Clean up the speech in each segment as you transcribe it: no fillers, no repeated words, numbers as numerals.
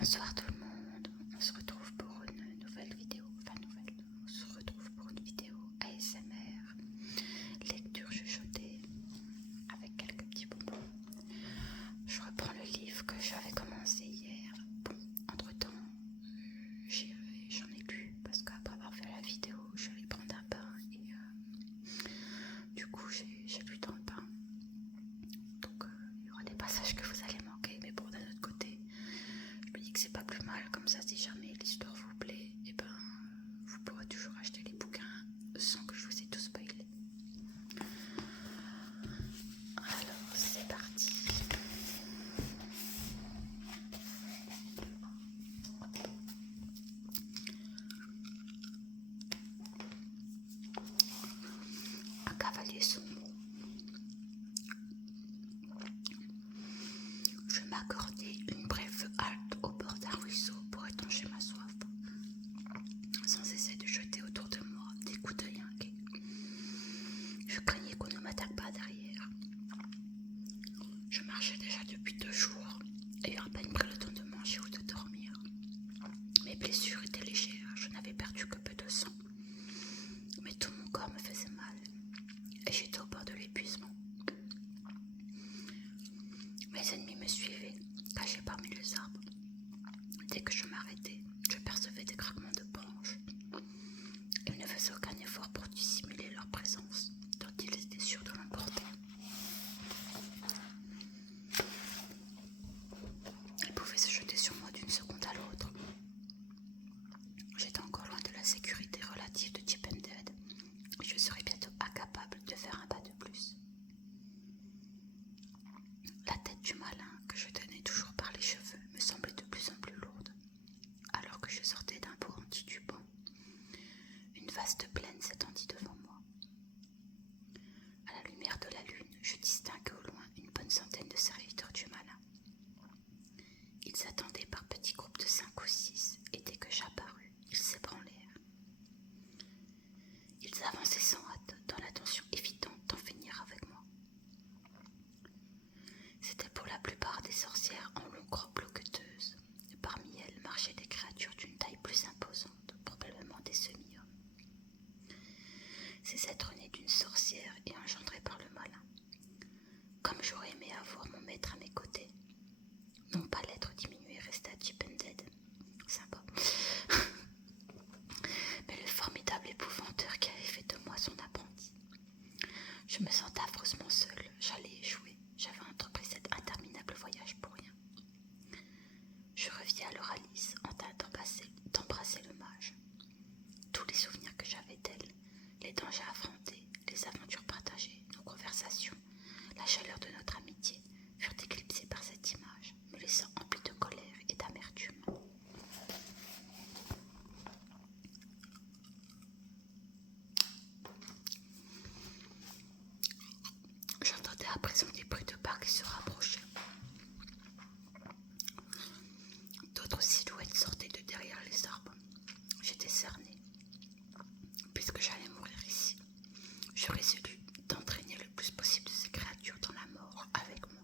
Bonsoir tout le monde, on se retrouve pour une nouvelle vidéo, on se retrouve pour une vidéo ASMR, lecture chuchotée avec quelques petits bonbons. Je reprends le livre que j'avais commencé hier. Bon, entre temps, j'en ai lu parce qu'après avoir fait la vidéo, je vais prendre un bain et du coup j'ai lu dans le bain. Donc il y aura des passages que vous allez manquer, mais bon, d'un autre côté, je me dis que c'est pas plus mal, comme ça si jamais l'histoire vous plaît, et ben vous pourrez toujours acheter les bouquins sans que je vous ai tout spoilé. Alors c'est parti. Un cavalier sombre. Je m'accordai une brève halte au bord d'un ruisseau pour étancher ma soif, sans cesser de jeter autour de moi des coups d'œil inquiets. Je craignais qu'on ne m'attaque pas derrière. Je marchais déjà depuis 2 jours, ayant à peine pris le temps de manger ou de dormir. Mes blessures étaient légères, je n'avais perdu que peu de sang, mais tout mon corps me faisait mal, et j'étais au bord de l'épuisement. Mes ennemis me suivaient, cachés parmi les arbres. Dès que je m'arrêtais, je percevais des craquements de branches. Ils ne faisaient aucun effort pour dissimuler leur présence, dont ils étaient sûrs de l'emporter. Ils pouvaient se jeter sur moi d'une seconde à l'autre. J'étais encore loin de la sécurité relative de Chip and Dale, et je serais bientôt incapable de faire un pas de plus. La tête du malin, que je tenais toujours par les cheveux, me semblait de plus en plus lourde, alors que je sortais d'un beau antitubant. Une vaste plaine s'étendit devant moi. À la lumière de la lune, je distinguai au loin une bonne centaine de serviteurs du malin. Ils attendaient par petits groupes de 5 ou 6, et dès que j'apparus, ils s'ébranlèrent. Ils avançaient sans hâte, dans l'intention évidente d'en finir avec moi. C'étaient pour la plupart des sorcières en longues robes loqueteuses. Parmi elles marchaient des créatures d'une taille plus imposante, probablement des semi-hommes. Ces êtres nés d'une sorcière et engendrés par le malin. Comme j'aurais aimé avoir mon maître à mes côtés. Non pas l'être diminué resté à Chip and Dale. Sympa. Mais le formidable épouvanteur qui avait fait de moi son apprenti. Je me sentais affreusement seule, j'allais échouer, j'avais entrepris cet interminable voyage pour rien. Je revis alors Alice en train d'embrasser le mage. Tous les souvenirs que j'avais d'elle, les dangers affrontés, les aventures partagées, nos conversations, la chaleur de notre amitié furent éclipsés par cette image, me laissant empli de colère et d'amertume. J'entendais à présent des bruits de pas qui se rapprochaient. D'autres silhouettes sortaient de derrière les arbres. J'étais cernée. Puisque j'allais mourir ici, je résolus d'entraîner le plus possible de ces créatures dans la mort avec moi.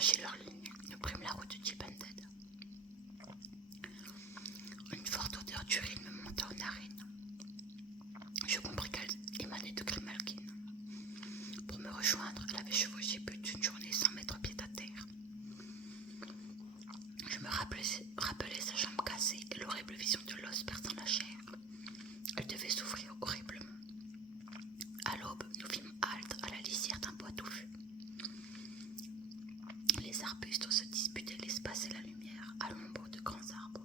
franchi leur ligne, nous prîmes la route de Chippented. Une forte odeur d'urine me monta aux narines. Je compris qu'elle émanait de Grimalkin. Pour me rejoindre, elle avait chevauché plus d'une journée sans mettre pied à terre. Je me rappelais sa jambe cassée et l'horrible vision de l'os perçant la chair. Elle devait souffrir horriblement. À l'aube, nous fîmes halte à la lisière d'un bois touffu. Les arbustes se disputaient l'espace et la lumière à l'ombre de grands arbres.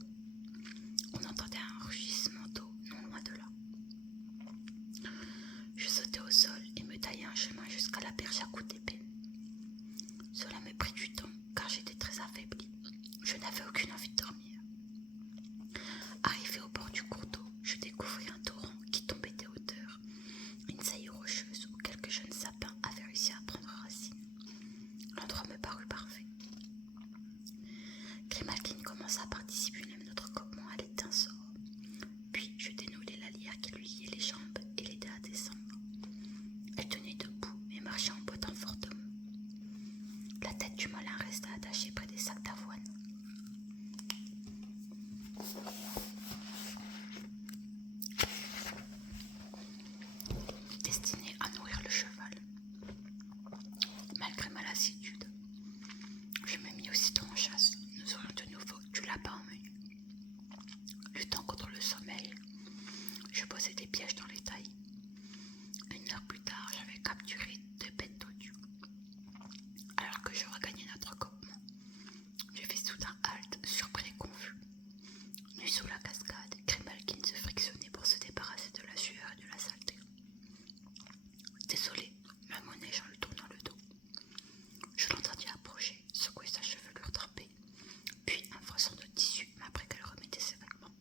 On entendait un rugissement d'eau non loin de là. Je sautai au sol et me taillai un chemin jusqu'à la berge à coups d'épée. Cela me prit du temps car j'étais très affaiblie. Je n'avais aucune envie de dormir. Arrivé au bord du cours d'eau, je découvris un torrent qui tombait des hauteurs, une saillie rocheuse où quelques jeunes sapins avaient réussi à prendre racine. L'endroit me parut parfait. Grimalkin commença par dissimuler notre campement à l'aide d'un sort. Puis je dénouai la lyre qui lui liait les jambes et l'aida à descendre. Elle tenait debout et marchait en boitant fortement. La tête du malin resta attachée près des sacs d'avoine. Destiné à nourrir le cheval. Malgré ma lassitude, je me mis aussitôt en chasse. Nous aurions de nouveau du lapin en menu. Luttant contre le sommeil, je posais des pièges dans les taillis. 1 heure plus tard, j'avais capturé 2 bêtes d'odieux. Alors que je regagnais notre campement, je fis soudain halte, surpris et confus. Nu sous la cascade, Grimalkin se frictionnait pour se débarrasser de la sueur et de la saleté. Désolé, murmurai-je en lui tournant le dos. Je l'entendis approcher, secouer sa chevelure trempée, puis un frisson de tissu m'apprit qu'elle remettait ses vêtements.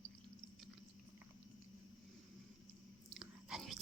La nuit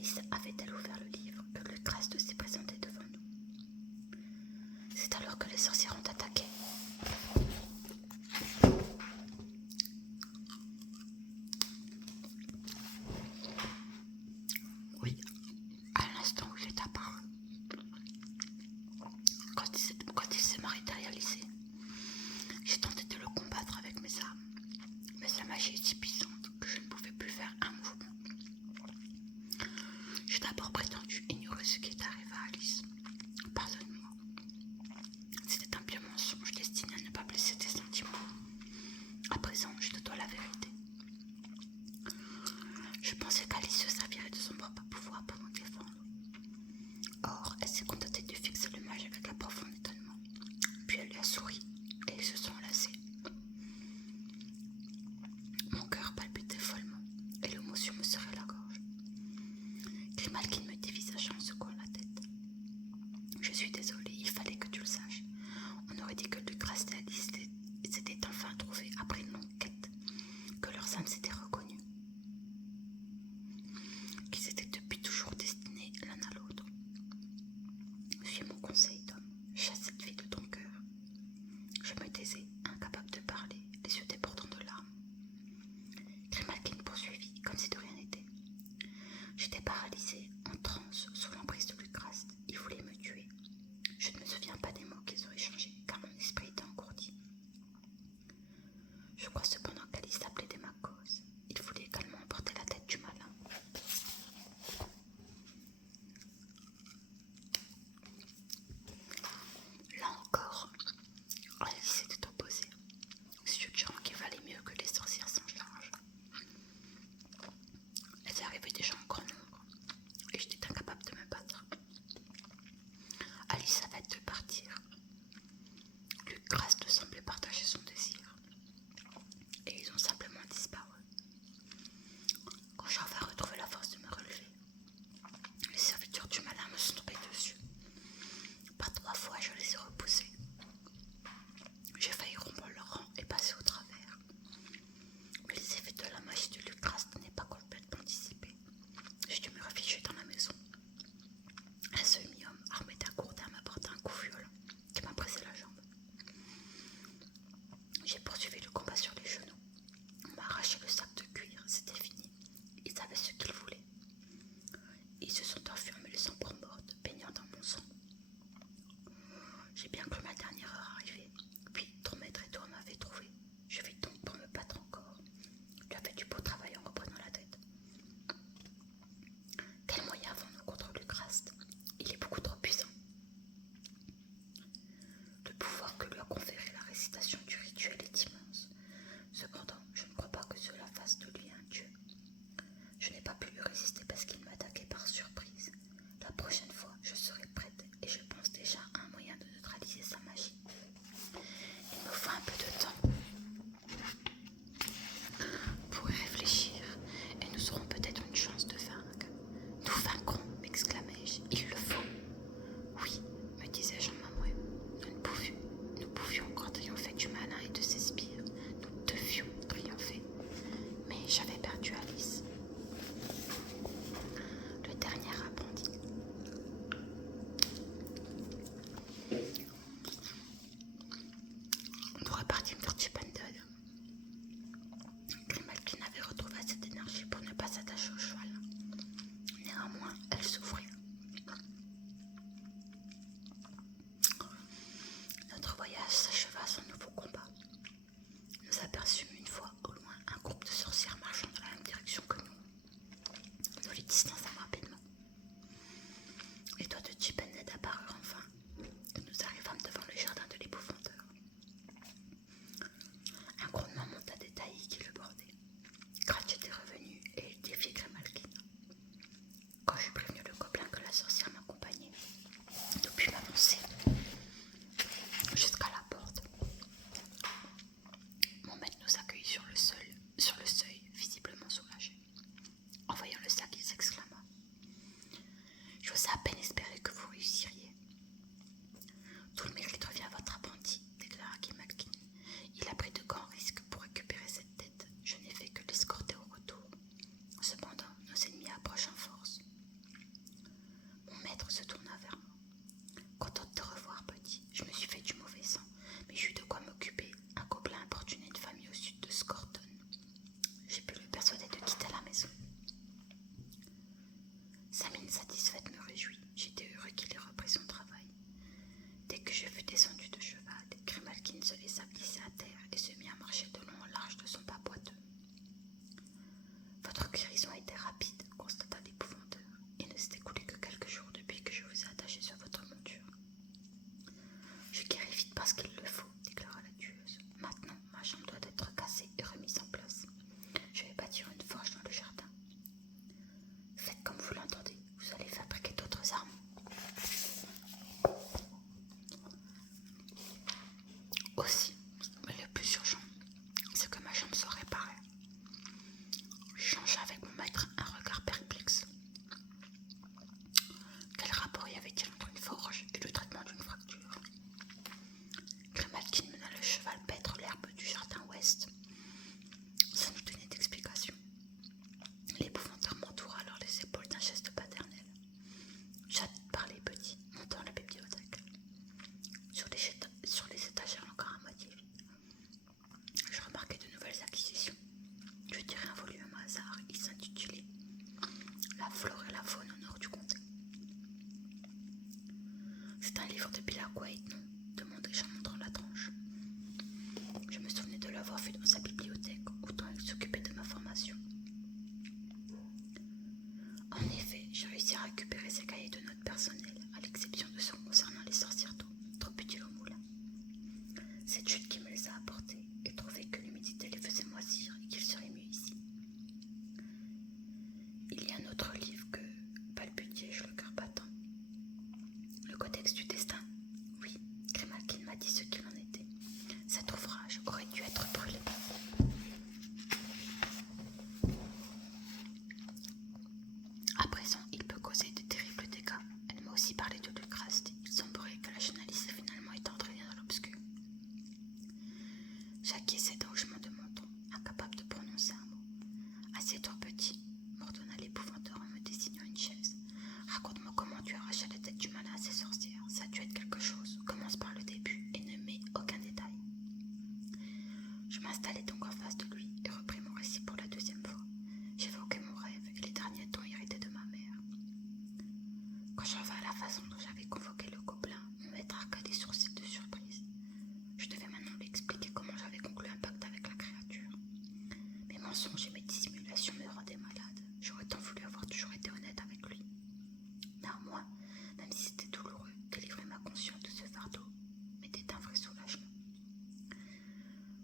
Alice avait-elle ouvert le livre que Lucrèce s'est présenté devant nous. C'est alors que les sorcières ont attaqué. Oui, à l'instant où il est apparu, quand il s'est matérialisé, j'ai tenté de le combattre avec mes armes, mais sa magie est si puissante que je ne pouvais plus faire un mouvement. J'ai d'abord prétendu ignorer ce qui est arrivé à Alice. Pardonne-moi. C'était un pieux mensonge destiné à ne pas blesser tes sentiments. À présent, je te dois la vérité. Je pensais qu'Alice se servirait de son propre pouvoir pour nous défendre. Or, elle s'est contentée de fixer le mage avec un profond étonnement. Puis elle lui a souri et ils se sont enlacés. Mon cœur palpitait follement et l'émotion me serrait la gorge. Grimalkin me dévisagea en secouant la tête. Je suis désolée, il fallait que tu le saches. On aurait dit que Lucrèce et Alice s'étaient enfin trouvés après une longue quête, que leurs âmes s'étaient reconnues, qu'ils étaient depuis toujours destinés l'un à l'autre. Suis mon conseil, Tom, chasse cette fille de ton cœur. Je me taisais, incapable de parler, les yeux débordant de larmes. Grimalkin poursuivit, comme si de rien n'était. J'étais paralysée, en transe, sous l'emprise de Lucrèce. Il voulait me tuer. Je ne me souviens pas des mots qu'ils ont échangés, car mon esprit était engourdi. Je crois cependant qu'Alice appelait de ma cause. Il voulait également emporter la tête du malin. francophones au nord du comté. C'est un livre de Bill White, non, demandai-je en montrant la tranche. Je me souvenais de l'avoir vu dans sa bibliothèque, autant il s'occupait de ma formation. En effet, j'ai réussi à récupérer ses cahiers de notes personnels, à l'exception de ceux concernant les sorcières d'eau, trop utiles au moulin. C'est Jude qui me les a apportés et trouvait que l'humidité les faisait moisir et qu'il serait mieux ici. Il y a un autre livre que balbutiai-je le cœur battant. Le Codex du Destin. Oui, Grimalkin m'a dit ce qu'il en était. Cet ouvrage aurait dû être brûlé. À présent, il peut causer de terribles dégâts. Elle m'a aussi parlé de Lucraste. Il semblerait que la journaliste ait finalement été entraînée dans l'obscur. J'acquiesçai d'un hochement de mon menton, incapable de prononcer un mot. Assieds-toi, petit, m'ordonna l'épouvanteur en me désignant une chaise. Raconte-moi comment tu arrachas la tête du malin à ces sorcières. Ça a dû être quelque chose. Commence par le début et ne mets aucun détail. Je m'installai donc en face de lui et repris mon récit pour la deuxième fois. J'évoquai mon rêve et les derniers temps hérités de ma mère. Quand j'en vins à la façon dont j'avais convoqué le gobelin, mon maître arqua des sourcils de surprise. Je devais maintenant lui expliquer comment j'avais conclu un pacte avec la créature. Mes mensonges et mes dissimulations me rendaient malade. J'aurais tant voulu avoir toujours été honnête avec lui. Néanmoins, même si c'était douloureux, délivrer ma conscience de ce fardeau m'était un vrai soulagement.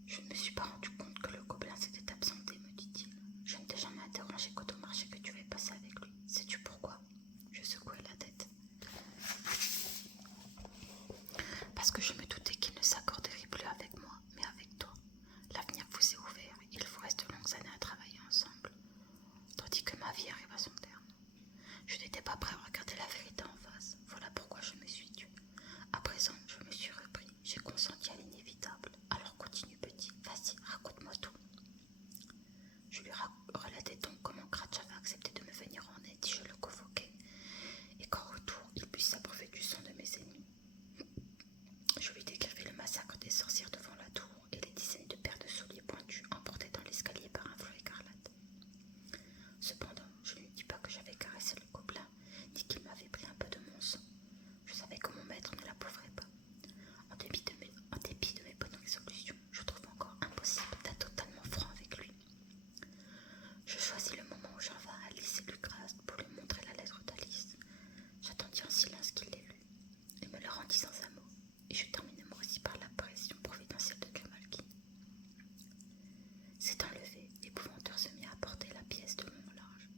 Je ne me suis pas rendu compte que le gobelin s'était absenté, me dit-il. Je ne t'ai jamais interrogé quant au marché que tu avais passé avec lui. Sais-tu pourquoi? Je secouai la tête. Parce que je me doutais qu'il ne s'accorderait plus avec moi, mais avec toi. L'avenir vous est ouvert et il vous reste de longues années à travailler ensemble, tandis que ma vie arrive à son terme. Je n'étais pas prêt à regarder la vérité en face, voilà pourquoi je me suis tue. À présent, je me suis repris, j'ai consenti à l'inévitable. Alors continue, petit, vas-y, raconte-moi tout. Je lui relatai donc comment Cratch avait accepté de me venir en aide si je le convoquais, et qu'en retour, il puisse s'abreuver du sang de mes ennemis. Je lui décrivis le massacre des sorcières devant la tour et les dizaines de paires de souliers pointus emportés dans l'escalier par un flot écarlate. Cependant, je ne lui dis pas que j'avais caressé le gobelin, ni qu'il m'avait pris un peu de mon sang. Je savais que mon maître ne l'approuverait pas. En dépit de mes bonnes résolutions, je trouve encore impossible d'être totalement franc avec lui. Je choisis le moment où j'en vins à Alice et Lucraste pour lui montrer la lettre d'Alice. J'attendis en silence qu'il l'ait lue. Il me la rendit sans un mot, et je terminai moi aussi par l'apparition providentielle de Grimalkin. S'étant levé, l'épouvanteur se mit à porter la pièce de long en large.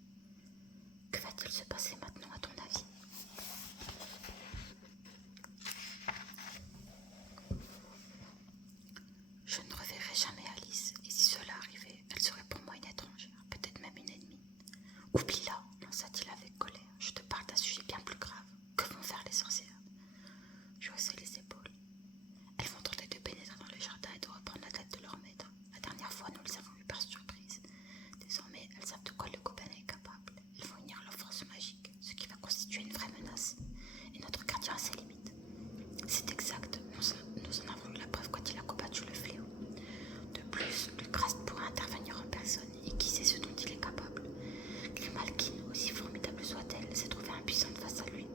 Que va-t-il se passer maintenant à ton avis? Je ne reverrai jamais Alice, et si cela arrivait, elle serait pour moi une étrangère, peut-être même une ennemie. Oublie-la, lança-t-il avec colère. Je te parle d'un sujet bien plus grave. Que vont faire les sorcières? Je haussai les épaules. Elles vont tenter de pénétrer dans le jardin et de reprendre la tête de leur maître. La dernière fois, nous les avons eues par surprise. Désormais, elles savent de quoi le gobelin est capable. Elles vont unir leur force magique, ce qui va constituer une vraie menace. Et notre gardien a ses limites. C'est exact, nous en avons eu la preuve quand il a combattu le fléau. De plus, Lucraste pourra intervenir en personne, et qui sait ce dont il est capable. Grimalkin, aussi formidable soit-elle, s'est trouvée impuissante face à lui.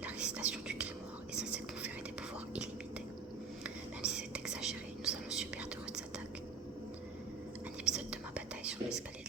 La récitation du grimoire est censée conférer des pouvoirs illimités. Même si c'est exagéré, nous allons subir de rudes attaques. Un épisode de ma bataille sur l'escalier